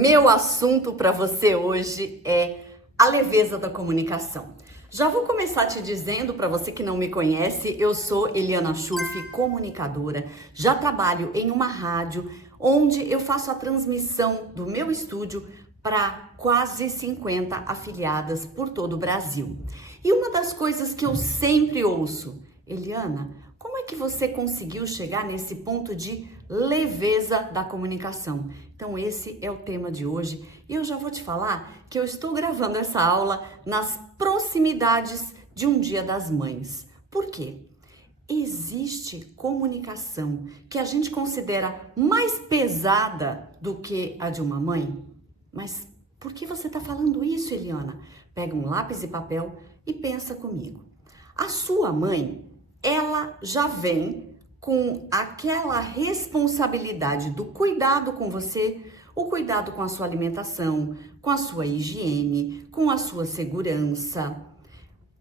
Meu assunto para você hoje é a leveza da comunicação. Já vou começar te dizendo, para você que não me conhece, eu sou Eliana Schuff, comunicadora. Já trabalho em uma rádio onde eu faço a transmissão do meu estúdio para quase 50 afiliadas por todo o Brasil. E uma das coisas que eu sempre ouço, Eliana, como é que você conseguiu chegar nesse ponto de leveza da comunicação? Então esse é o tema de hoje e eu já vou te falar que eu estou gravando essa aula nas proximidades de um Dia das Mães. Por quê? Existe comunicação que a gente considera mais pesada do que a de uma mãe? Mas por que você está falando isso, Eliana? Pega um lápis e papel e pensa comigo. A sua mãe, ela já vem com aquela responsabilidade do cuidado com você, o cuidado com a sua alimentação, com a sua higiene, com a sua segurança.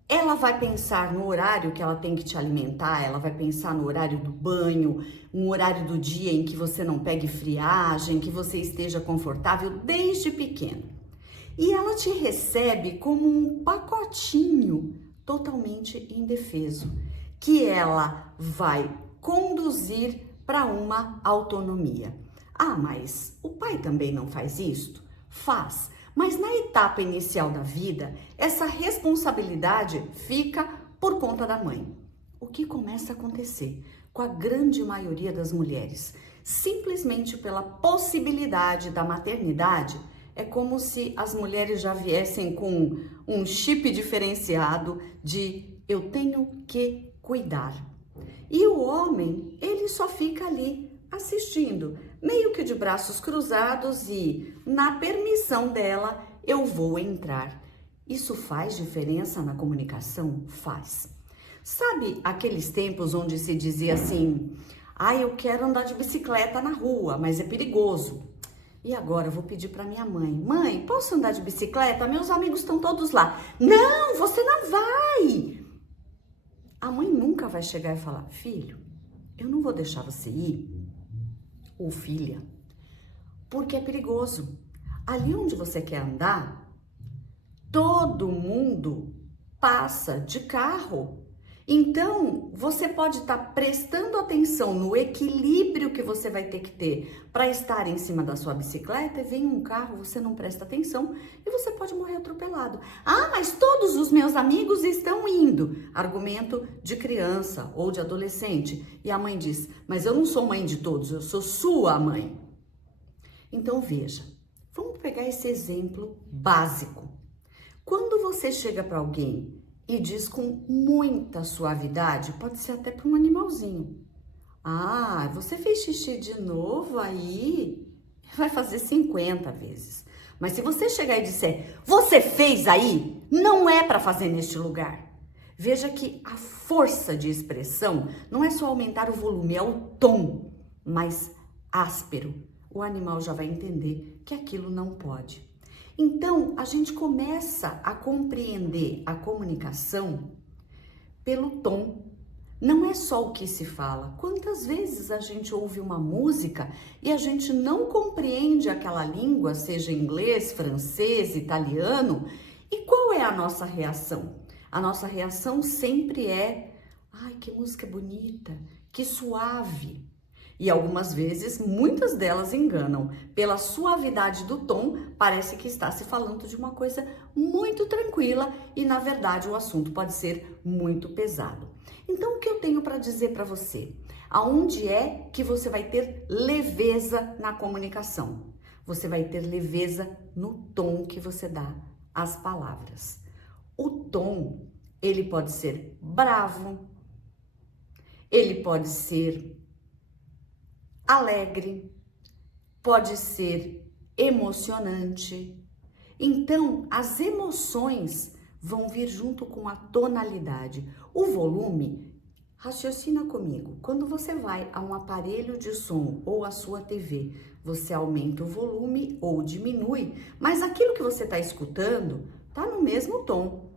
Ela vai pensar no horário que ela tem que te alimentar, ela vai pensar no horário do banho, um horário do dia em que você não pegue friagem, que você esteja confortável desde pequeno. E ela te recebe como um pacotinho totalmente indefeso, que ela vai conduzir para uma autonomia. Ah, mas o pai também não faz isto? Faz, mas na etapa inicial da vida, essa responsabilidade fica por conta da mãe. O que começa a acontecer com a grande maioria das mulheres? Simplesmente pela possibilidade da maternidade, é como se as mulheres já viessem com um chip diferenciado de eu tenho que cuidar. E o homem, ele só fica ali assistindo, meio que de braços cruzados e na permissão dela eu vou entrar. Isso faz diferença na comunicação? Faz. Sabe aqueles tempos onde se dizia assim, eu quero andar de bicicleta na rua, mas é perigoso. E agora eu vou pedir para minha mãe, mãe, posso andar de bicicleta? Meus amigos estão todos lá. Não, você não vai! A mãe nunca vai chegar e falar, filho, eu não vou deixar você ir, ou filha, porque é perigoso. Ali onde você quer andar, todo mundo passa de carro. Então, você pode estar prestando atenção no equilíbrio que você vai ter que ter para estar em cima da sua bicicleta e vem um carro, você não presta atenção e você pode morrer atropelado. Ah, mas todos os meus amigos estão indo. Argumento de criança ou de adolescente. E a mãe diz, mas eu não sou mãe de todos, eu sou sua mãe. Então, veja, vamos pegar esse exemplo básico. Quando você chega para alguém e diz com muita suavidade, pode ser até para um animalzinho. Ah, você fez xixi de novo aí? Vai fazer 50 vezes. Mas se você chegar e disser, você fez aí? Não é para fazer neste lugar. Veja que a força de expressão não é só aumentar o volume, é o tom mais áspero. O animal já vai entender que aquilo não pode. Então, a gente começa a compreender a comunicação pelo tom. Não é só o que se fala. Quantas vezes a gente ouve uma música e a gente não compreende aquela língua, seja inglês, francês, italiano, e qual é a nossa reação? A nossa reação sempre é, ai, que música bonita, que suave. E algumas vezes, muitas delas enganam. Pela suavidade do tom, parece que está se falando de uma coisa muito tranquila e, na verdade, o assunto pode ser muito pesado. Então, o que eu tenho para dizer para você? Aonde é que você vai ter leveza na comunicação? Você vai ter leveza no tom que você dá às palavras. O tom, ele pode ser bravo, ele pode ser alegre, pode ser emocionante. Então, as emoções vão vir junto com a tonalidade. O volume, raciocina comigo. Quando você vai a um aparelho de som ou a sua TV, você aumenta o volume ou diminui, mas aquilo que você está escutando está no mesmo tom.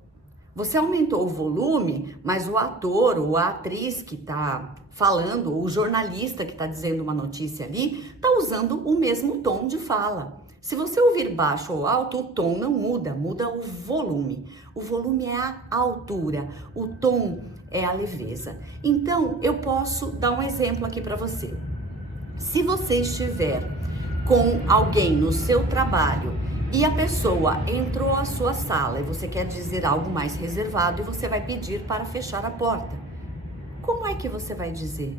Você aumentou o volume, mas o ator ou a atriz que está falando, ou o jornalista que está dizendo uma notícia ali, está usando o mesmo tom de fala. Se você ouvir baixo ou alto, o tom não muda, muda o volume. O volume é a altura, o tom é a leveza. Então, eu posso dar um exemplo aqui para você. Se você estiver com alguém no seu trabalho e a pessoa entrou à sua sala e você quer dizer algo mais reservado e você vai pedir para fechar a porta, como é que você vai dizer?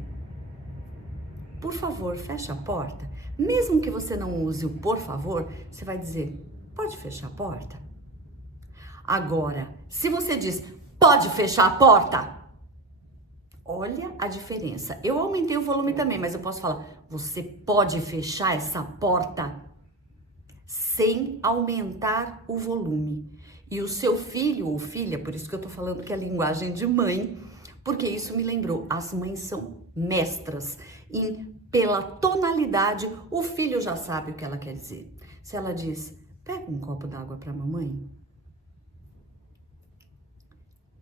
Por favor, feche a porta. Mesmo que você não use o por favor, você vai dizer, pode fechar a porta? Agora, se você diz, pode fechar a porta? Olha a diferença. Eu aumentei o volume também, mas eu posso falar, você pode fechar essa porta? Sem aumentar o volume. E o seu filho ou filha, por isso que eu tô falando que é linguagem de mãe, porque isso me lembrou, as mães são mestras pela tonalidade, o filho já sabe o que ela quer dizer. Se ela diz, pega um copo d'água para mamãe.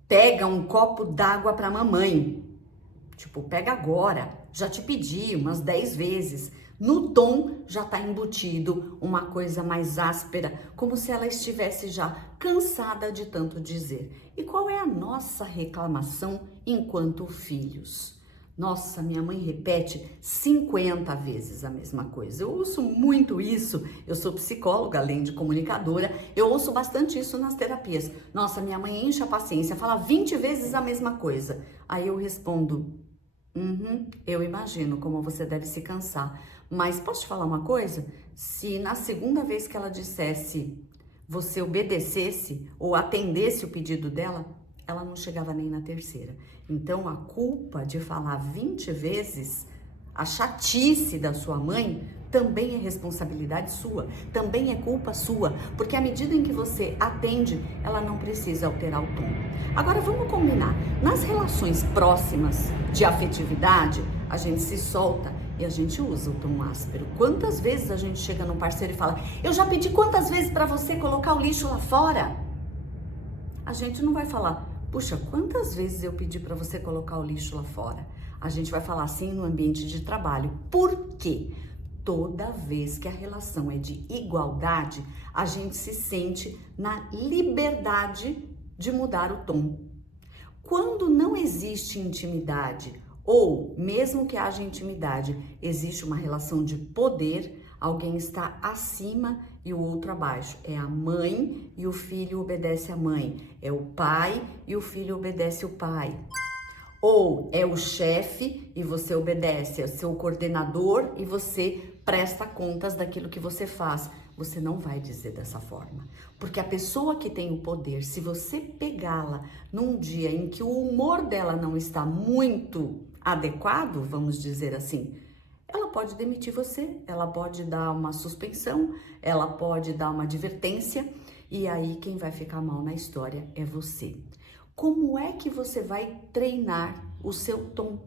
Pega um copo d'água para mamãe. Tipo, pega agora, já te pedi umas 10 vezes. No tom já tá embutido uma coisa mais áspera, como se ela estivesse já cansada de tanto dizer. E qual é a nossa reclamação enquanto filhos? Nossa, minha mãe repete 50 vezes a mesma coisa. Eu ouço muito isso, eu sou psicóloga, além de comunicadora, eu ouço bastante isso nas terapias. Nossa, minha mãe enche a paciência, fala 20 vezes a mesma coisa. Aí eu respondo, eu imagino como você deve se cansar. Mas posso te falar uma coisa? Se na segunda vez que ela dissesse, você obedecesse ou atendesse o pedido dela, ela não chegava nem na terceira. Então, a culpa de falar 20 vezes, a chatice da sua mãe, também é responsabilidade sua, também é culpa sua, porque à medida em que você atende, ela não precisa alterar o tom. Agora, vamos combinar. Nas relações próximas de afetividade, a gente se solta e a gente usa o tom áspero. Quantas vezes a gente chega num parceiro e fala, eu já pedi quantas vezes para você colocar o lixo lá fora? A gente não vai falar, puxa, quantas vezes eu pedi para você colocar o lixo lá fora? A gente vai falar assim no ambiente de trabalho. Por quê? Toda vez que a relação é de igualdade, a gente se sente na liberdade de mudar o tom. Quando não existe intimidade, ou mesmo que haja intimidade, existe uma relação de poder, alguém está acima e o outro abaixo. É a mãe e o filho obedece à mãe. É o pai e o filho obedece ao pai. Ou é o chefe e você obedece, é o seu coordenador e você presta contas daquilo que você faz. Você não vai dizer dessa forma. Porque a pessoa que tem o poder, se você pegá-la num dia em que o humor dela não está muito adequado, vamos dizer assim, ela pode demitir você, ela pode dar uma suspensão, ela pode dar uma advertência e aí quem vai ficar mal na história é você. Como é que você vai treinar o seu tom?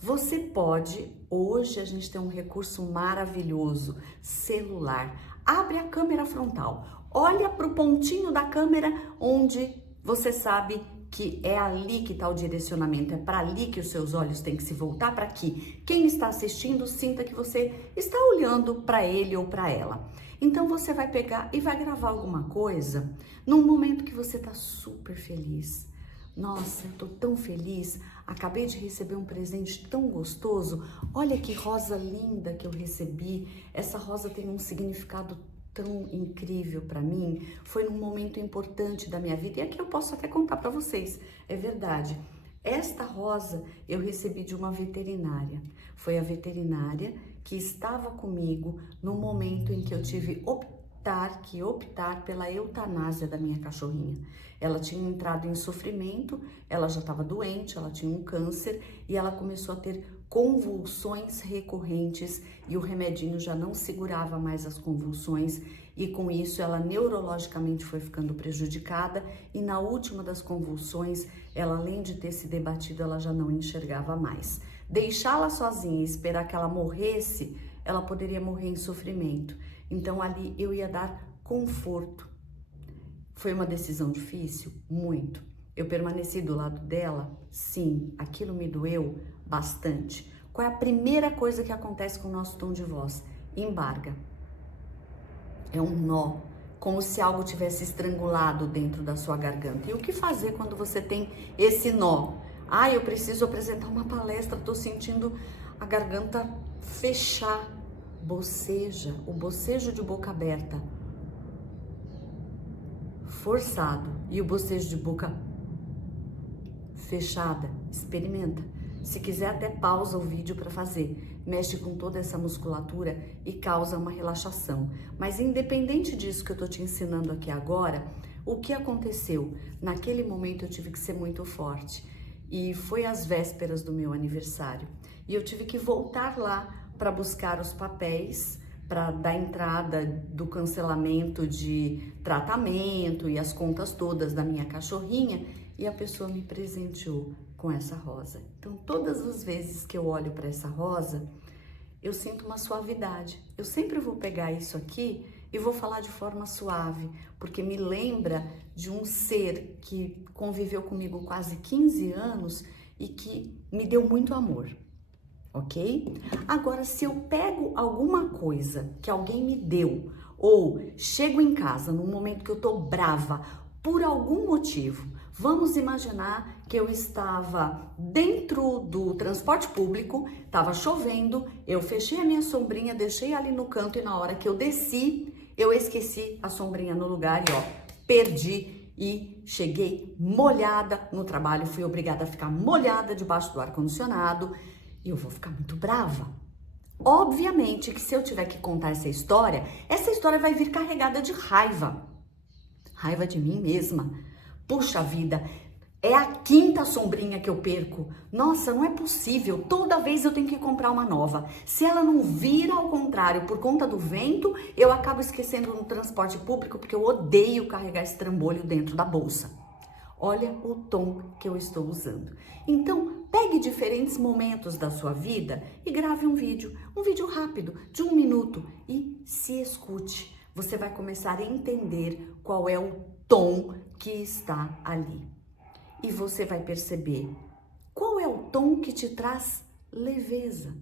Você pode, hoje a gente tem um recurso maravilhoso, celular. Abre a câmera frontal, olha para o pontinho da câmera onde você sabe que é ali que está o direcionamento, é para ali que os seus olhos têm que se voltar, para que quem está assistindo sinta que você está olhando para ele ou para ela. Então você vai pegar e vai gravar alguma coisa num momento que você está super feliz. Nossa, eu tô tão feliz, acabei de receber um presente tão gostoso, olha que rosa linda que eu recebi, essa rosa tem um significado tão incrível para mim, foi num momento importante da minha vida e aqui eu posso até contar para vocês, é verdade. Esta rosa eu recebi de uma veterinária, foi a veterinária que estava comigo no momento em que eu tive que optar pela eutanásia da minha cachorrinha. Ela tinha entrado em sofrimento, ela já estava doente, ela tinha um câncer e ela começou a ter convulsões recorrentes e o remedinho já não segurava mais as convulsões e com isso ela neurologicamente foi ficando prejudicada e na última das convulsões, ela além de ter se debatido, ela já não enxergava mais. Deixá-la sozinha e esperar que ela morresse, ela poderia morrer em sofrimento. Então ali eu ia dar conforto. Foi uma decisão difícil? Muito. Eu permaneci do lado dela? Sim. Aquilo me doeu bastante. Qual é a primeira coisa que acontece com o nosso tom de voz? Embarga. É um nó, como se algo tivesse estrangulado dentro da sua garganta. E o que fazer quando você tem esse nó? Ah, eu preciso apresentar uma palestra, estou sentindo a garganta fechar. Boceja, o bocejo de boca aberta, forçado, e o bocejo de boca fechada. Experimenta. Se quiser, até pausa o vídeo para fazer. Mexe com toda essa musculatura e causa uma relaxação. Mas independente disso que eu tô te ensinando aqui agora, o que aconteceu? Naquele momento eu tive que ser muito forte. E foi às vésperas do meu aniversário. E eu tive que voltar lá para buscar os papéis, para dar entrada do cancelamento de tratamento e as contas todas da minha cachorrinha, e a pessoa me presenteou com essa rosa. Então, todas as vezes que eu olho para essa rosa, eu sinto uma suavidade. Eu sempre vou pegar isso aqui e vou falar de forma suave, porque me lembra de um ser que conviveu comigo quase 15 anos e que me deu muito amor. Ok? Agora, se eu pego alguma coisa que alguém me deu, ou chego em casa num momento que eu tô brava por algum motivo, vamos imaginar que eu estava dentro do transporte público, estava chovendo, eu fechei a minha sombrinha, deixei ali no canto e na hora que eu desci, eu esqueci a sombrinha no lugar e ó, perdi e cheguei molhada no trabalho, fui obrigada a ficar molhada debaixo do ar-condicionado. E eu vou ficar muito brava. Obviamente que se eu tiver que contar essa história vai vir carregada de raiva. Raiva de mim mesma. Puxa vida, é a quinta sombrinha que eu perco. Nossa, não é possível. Toda vez eu tenho que comprar uma nova. Se ela não vira ao contrário por conta do vento, eu acabo esquecendo no transporte público porque eu odeio carregar esse trambolho dentro da bolsa. Olha o tom que eu estou usando. Então, pegue diferentes momentos da sua vida e grave um vídeo rápido, de 1 minuto, e se escute. Você vai começar a entender qual é o tom que está ali. E você vai perceber qual é o tom que te traz leveza.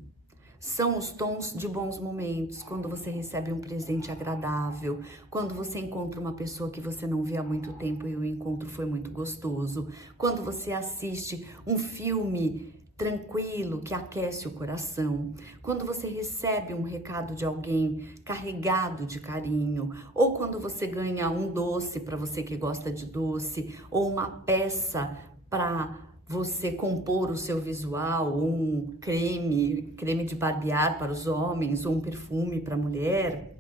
São os tons de bons momentos, quando você recebe um presente agradável, quando você encontra uma pessoa que você não vê há muito tempo e o encontro foi muito gostoso, quando você assiste um filme tranquilo que aquece o coração, quando você recebe um recado de alguém carregado de carinho, ou quando você ganha um doce para você que gosta de doce, ou uma peça para você compor o seu visual, ou um creme de barbear para os homens, ou um perfume para a mulher.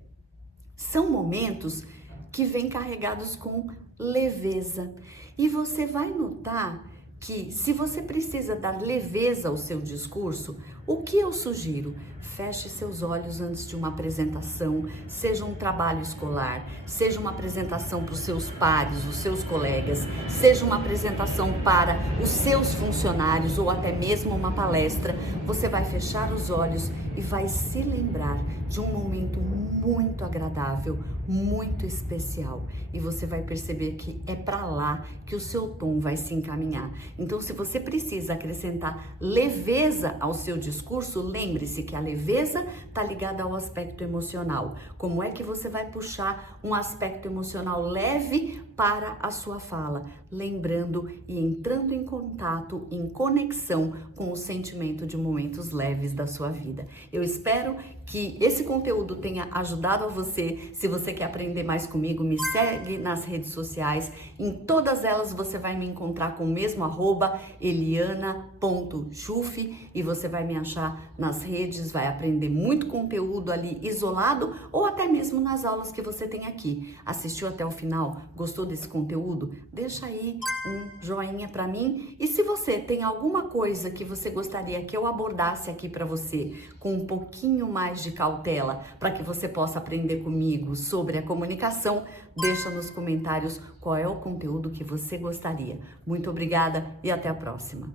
São momentos que vêm carregados com leveza. E você vai notar que se você precisa dar leveza ao seu discurso, o que eu sugiro? Feche seus olhos antes de uma apresentação, seja um trabalho escolar, seja uma apresentação para os seus pares, os seus colegas, seja uma apresentação para os seus funcionários ou até mesmo uma palestra. Você vai fechar os olhos e vai se lembrar de um momento muito agradável, muito especial. E você vai perceber que é para lá que o seu tom vai se encaminhar. Então, se você precisa acrescentar leveza ao seu discurso, lembre-se que a leveza está ligada ao aspecto emocional. Como é que você vai puxar um aspecto emocional leve para a sua fala? Lembrando e entrando em contato, em conexão com o sentimento de momentos leves da sua vida. Eu espero que esse conteúdo tenha ajudado a você. Se você quer aprender mais comigo, me segue nas redes sociais. Em todas elas você vai me encontrar com o mesmo @eliana.chuf e você vai me achar nas redes, vai aprender muito conteúdo ali isolado ou até mesmo nas aulas que você tem aqui. Assistiu até o final? Gostou desse conteúdo? Deixa aí um joinha para mim. E se você tem alguma coisa que você gostaria que eu abordasse aqui para você com um pouquinho mais de cautela, para que você possa aprender comigo sobre a comunicação, deixa nos comentários qual é o conteúdo que você gostaria. Muito obrigada e até a próxima.